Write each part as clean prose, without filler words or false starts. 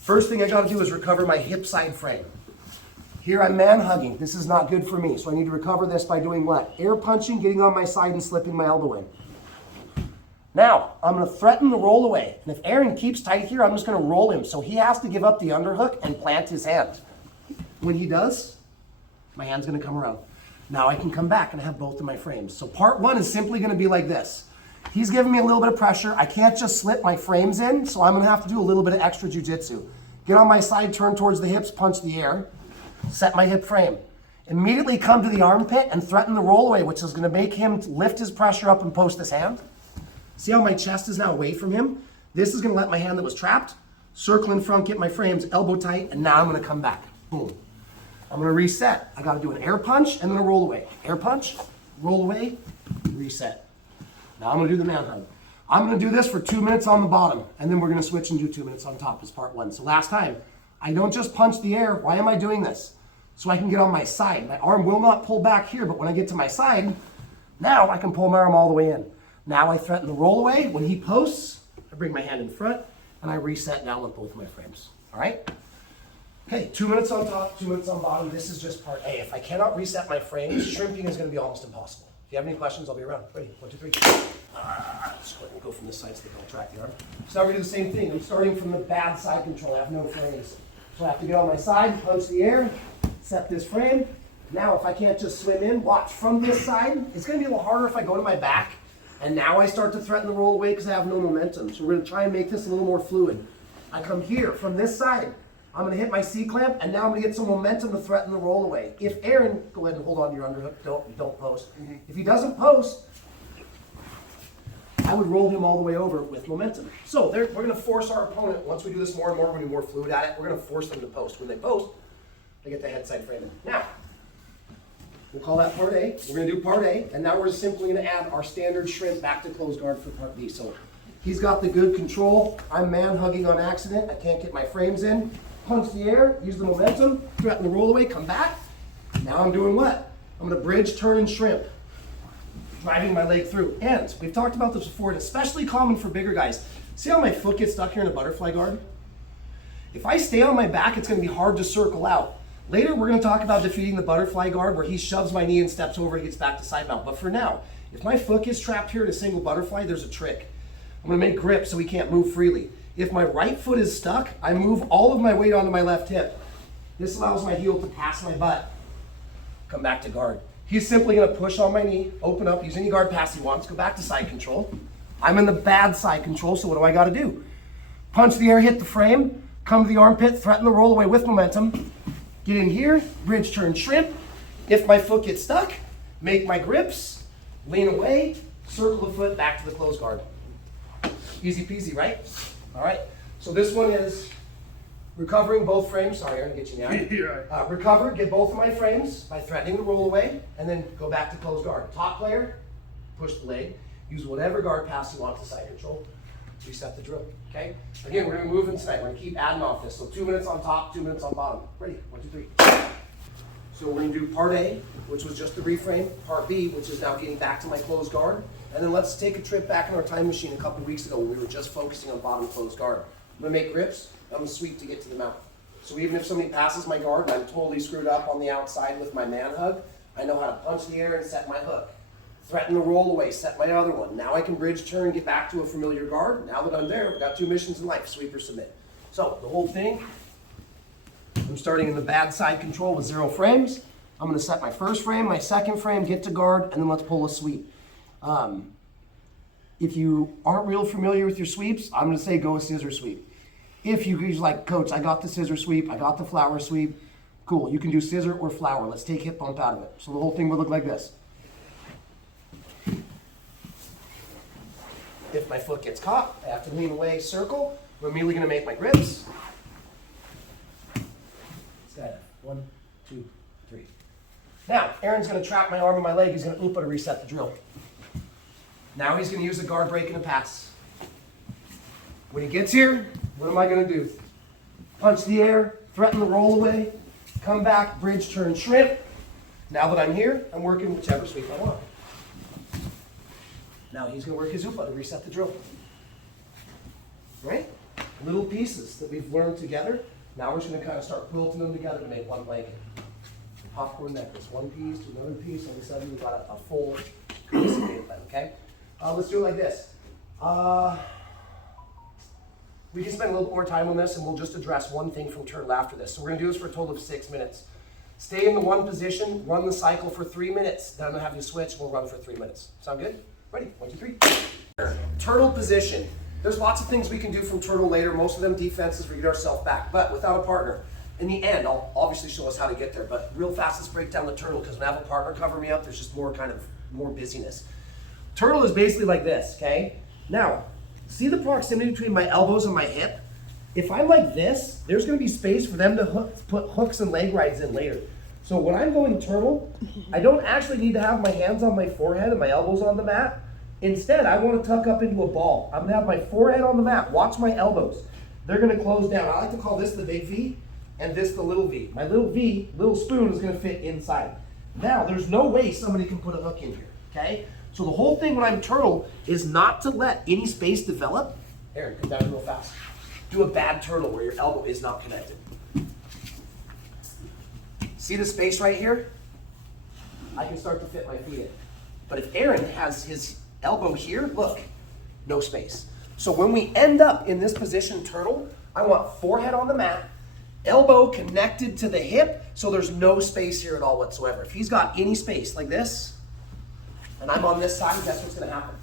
First thing I gotta do is recover my hip side frame. Here I'm man hugging. This is not good for me. So I need to recover this by doing what? Air punching, getting on my side and slipping my elbow in. Now, I'm gonna threaten the roll away. And if Aaron keeps tight here, I'm just gonna roll him. So he has to give up the underhook and plant his hand. When he does, my hand's gonna come around. Now I can come back and have both of my frames. So part one is simply gonna be like this. He's giving me a little bit of pressure. I can't just slip my frames in, so I'm gonna have to do a little bit of extra jujitsu. Get on my side, turn towards the hips, punch the air, set my hip frame. Immediately come to the armpit and threaten the roll away, which is gonna make him lift his pressure up and post his hand. See how my chest is now away from him? This is gonna let my hand that was trapped circle in front, get my frames elbow tight, and now I'm gonna come back. Boom. I'm gonna reset. I gotta do an air punch and then a roll away. Air punch, roll away, reset. Now I'm gonna do the man hug. I'm gonna do this for 2 minutes on the bottom, and then we're gonna switch and do 2 minutes on top as part one. So last time, I don't just punch the air. Why am I doing this? So I can get on my side. My arm will not pull back here, but when I get to my side, now I can pull my arm all the way in. Now I threaten the roll away. When he posts, I bring my hand in front, and I reset down with both of my frames. All right? Okay, 2 minutes on top, 2 minutes on bottom. This is just part A. If I cannot reset my frames, shrimping is gonna be almost impossible. If you have any questions, I'll be around. Ready? 1, 2, 3. Let's go ahead and go from this side so they can track the arm. So now we're gonna do the same thing. I'm starting from the bad side control. I have no frames. So I have to get on my side, punch the air, set this frame. Now if I can't just swim in, watch from this side. It's gonna be a little harder if I go to my back. And now I start to threaten the roll away because I have no momentum. So we're gonna try and make this a little more fluid. I come here from this side. I'm gonna hit my C-clamp, and now I'm gonna get some momentum to threaten the roll away. If Aaron, go ahead and hold on to your underhook, don't post. If he doesn't post, I would roll him all the way over with momentum. So we're gonna force our opponent, once we do this more and more, we're gonna be more fluid at it, we're gonna force them to post. When they post, they get the head side frame in. Now, we'll call that part A. We're gonna do part A, and now we're simply gonna add our standard shrimp back to closed guard for part B. So he's got the good control. I'm man hugging on accident. I can't get my frames in. Punch the air, use the momentum, threaten the roll away, come back. Now I'm doing what? I'm gonna bridge, turn, and shrimp. Driving my leg through. And we've talked about this before, it's especially common for bigger guys. See how my foot gets stuck here in a butterfly guard? If I stay on my back, it's gonna be hard to circle out. Later, we're gonna talk about defeating the butterfly guard where he shoves my knee and steps over and gets back to side mount. But for now, if my foot gets trapped here in a single butterfly, there's a trick. I'm gonna make grip so he can't move freely. If my right foot is stuck, I move all of my weight onto my left hip. This allows my heel to pass my butt. Come back to guard. He's simply gonna push on my knee, open up, use any guard pass he wants, go back to side control. I'm in the bad side control, so what do I gotta do? Punch the air, hit the frame, come to the armpit, threaten the roll away with momentum. Get in here, bridge, turn, shrimp. If my foot gets stuck, make my grips, lean away, circle the foot back to the closed guard. Easy peasy, right? All right, so this one is recovering both frames. Sorry, I'm gonna get you now. Recover, get both of my frames by threatening the roll away, and then go back to closed guard. Top player, push the leg, use whatever guard pass you want to side control. Reset the drill, okay? Again, we're gonna move in tonight. We're gonna keep adding off this. So 2 minutes on top, 2 minutes on bottom. Ready, 1, 2, 3. So we're gonna do part A, which was just the reframe, part B, which is now getting back to my closed guard. And then let's take a trip back in our time machine a couple weeks ago when we were just focusing on bottom closed guard. I'm gonna make grips, I'm gonna sweep to get to the mount. So even if somebody passes my guard and I'm totally screwed up on the outside with my man hug, I know how to punch the air and set my hook. Threaten the roll away, set my other one. Now I can bridge, turn, get back to a familiar guard. Now that I'm there, I've got 2 missions in life, sweep or submit. So the whole thing, I'm starting in the bad side control with 0 frames. I'm gonna set my first frame, my second frame, get to guard, and then let's pull a sweep. If you aren't real familiar with your sweeps, I'm gonna say go a scissor sweep. If you're like, coach, I got the scissor sweep, I got the flower sweep, cool, you can do scissor or flower. Let's take hip bump out of it. So the whole thing would look like this. If my foot gets caught, I have to lean away, circle. I'm immediately gonna make my grips. Skydive, 1, 2, 3. Now, Aaron's gonna trap my arm and my leg. He's gonna oopa to reset the drill. Now he's gonna use a guard break and a pass. When he gets here, what am I gonna do? Punch the air, threaten the roll away, come back, bridge, turn, shrimp. Now that I'm here, I'm working whichever sweep I want. Now he's gonna work his oopa to reset the drill. Right? little pieces that we've learned together. Now we're just gonna kind of start quilting them together to make one blanket. Popcorn necklace, one piece to another piece, all of a sudden we've got a full piece of game plan, okay? Let's do it like this. We can spend a little bit more time on this and we'll just address one thing from turtle after this. So we're gonna do this for a total of 6 minutes. Stay in the one position, run the cycle for 3 minutes. Then I'm gonna have you switch, we'll run for 3 minutes. Sound good? Ready? 1, 2, 3. Turtle position. There's lots of things we can do from turtle later. Most of them defenses where we get ourselves back, but without a partner. In the end, I'll obviously show us how to get there, but real fast, let's break down the turtle because when I have a partner cover me up, there's just more busyness. Turtle is basically like this, okay? Now, see the proximity between my elbows and my hip? If I'm like this, there's gonna be space for them to put hooks and leg rides in later. So when I'm going turtle, I don't actually need to have my hands on my forehead and my elbows on the mat. Instead, I wanna tuck up into a ball. I'm gonna have my forehead on the mat, watch my elbows. They're gonna close down. I like to call this the big V and this the little V. My little V, little spoon, is gonna fit inside. Now, there's no way somebody can put a hook in here, okay? So the whole thing when I'm turtle is not to let any space develop. Aaron, come down real fast. Do a bad turtle where your elbow is not connected. See the space right here? I can start to fit my feet in. But if Aaron has his elbow here, look, no space. So when we end up in this position turtle, I want forehead on the mat, elbow connected to the hip, so there's no space here at all whatsoever. If he's got any space like this, and I'm on this side, guess what's gonna happen?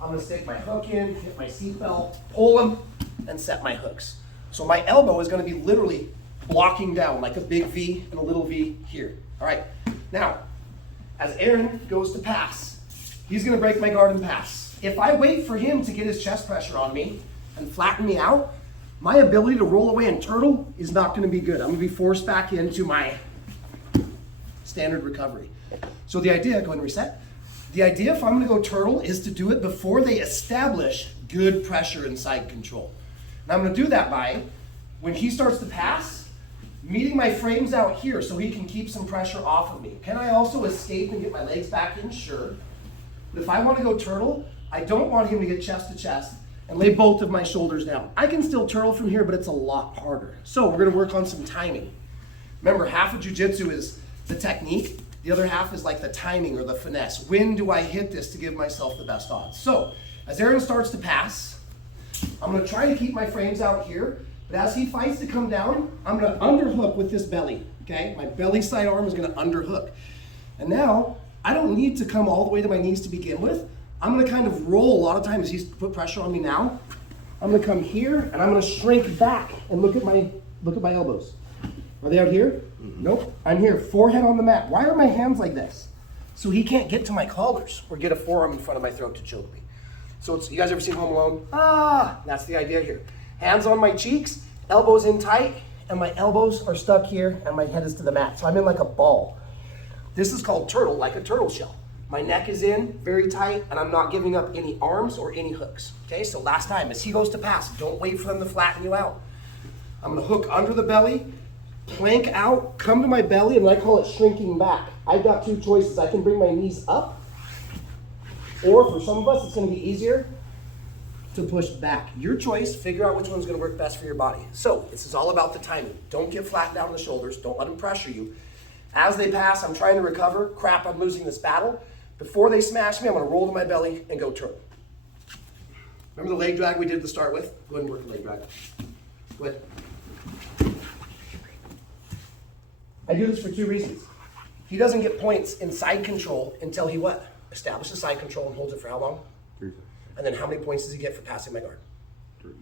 I'm gonna stick my hook in, hit my seatbelt, pull them, and set my hooks. So my elbow is gonna be literally blocking down like a big V and a little V here. All right, now, as Aaron goes to pass, he's gonna break my guard and pass. If I wait for him to get his chest pressure on me and flatten me out, my ability to roll away and turtle is not gonna be good. I'm gonna be forced back into my standard recovery. So the idea, go ahead and reset. The idea if I'm gonna go turtle is to do it before they establish good pressure and side control. And I'm gonna do that by, when he starts to pass, meeting my frames out here so he can keep some pressure off of me. Can I also escape and get my legs back in? Sure. But if I wanna go turtle, I don't want him to get chest to chest and lay both of my shoulders down. I can still turtle from here, but it's a lot harder. So we're gonna work on some timing. Remember, half of jiu-jitsu is the technique, the other half is like the timing or the finesse. When do I hit this to give myself the best odds? So, as Aaron starts to pass, I'm gonna try to keep my frames out here, but as he fights to come down, I'm gonna underhook with this belly, okay? My belly side arm is gonna underhook. And now, I don't need to come all the way to my knees to begin with. I'm gonna kind of roll a lot of times. He's put pressure on me now. I'm gonna come here and I'm gonna shrink back and look at my elbows. Are they out here? Nope. I'm here, forehead on the mat. Why are my hands like this? So he can't get to my collars or get a forearm in front of my throat to choke me. So it's, you guys ever seen Home Alone? That's the idea here. Hands on my cheeks, elbows in tight, and my elbows are stuck here and my head is to the mat. So I'm in like a ball. This is called turtle, like a turtle shell. My neck is in, very tight, and I'm not giving up any arms or any hooks. Okay, so last time, as he goes to pass, don't wait for them to flatten you out. I'm gonna hook under the belly, plank out, come to my belly, and I call it shrinking back. I've got two choices. I can bring my knees up, or for some of us, it's gonna be easier to push back. Your choice, figure out which one's gonna work best for your body. So, this is all about the timing. Don't get flattened out on the shoulders, don't let them pressure you. As they pass, I'm trying to recover. Crap, I'm losing this battle. Before they smash me, I'm gonna roll to my belly and go turtle. Remember the leg drag we did to start with? Go ahead and work the leg drag. Go ahead. I do this for 2 reasons. He doesn't get points in side control until he what? Establishes side control and holds it for how long? 3 seconds. And then how many points does he get for passing my guard? 3.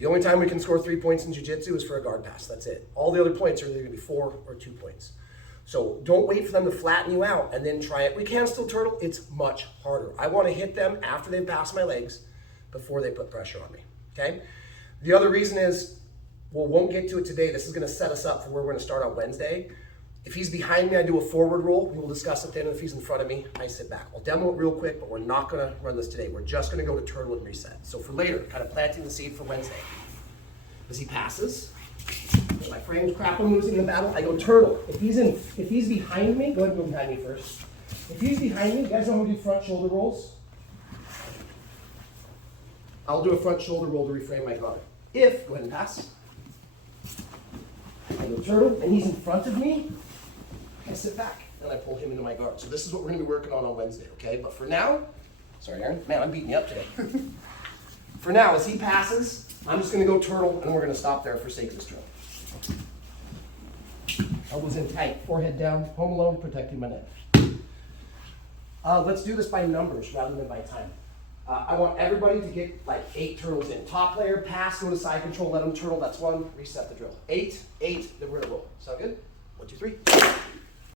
The only time we can score 3 points in jiu-jitsu is for a guard pass, that's it. All the other points are either gonna be 4 or 2 points. So don't wait for them to flatten you out and then try it. We can still turtle, it's much harder. I wanna hit them after they've passed my legs before they put pressure on me, okay? The other reason is, well, won't get to it today. This is gonna set us up for where we're gonna start on Wednesday. If he's behind me, I do a forward roll. We will discuss it then. If he's in front of me, I sit back. I'll demo it real quick, but we're not gonna run this today. We're just gonna go to turtle and reset. So for later, kind of planting the seed for Wednesday. As he passes, my frame's crap, I'm losing the battle, I go turtle. If he's behind me, go ahead and go behind me first. If he's behind me, you guys know how to do front shoulder rolls? I'll do a front shoulder roll to reframe my guard. If, go ahead and pass. I go turtle, and he's in front of me, I sit back, and I pull him into my guard. So this is what we're gonna be working on Wednesday, okay? But for now, sorry Aaron, man, I'm beating you up today. For now, as he passes, I'm just gonna go turtle, and we're gonna stop there for sake of this drill. Elbows in tight, forehead down, home alone, protecting my neck. Let's do this by numbers rather than by time. I want everybody to get like 8 turtles in. Top player, pass, go to side control, let them turtle, that's 1, reset the drill. 8, 8, then we're gonna roll. Sound good? 1, 2, 3.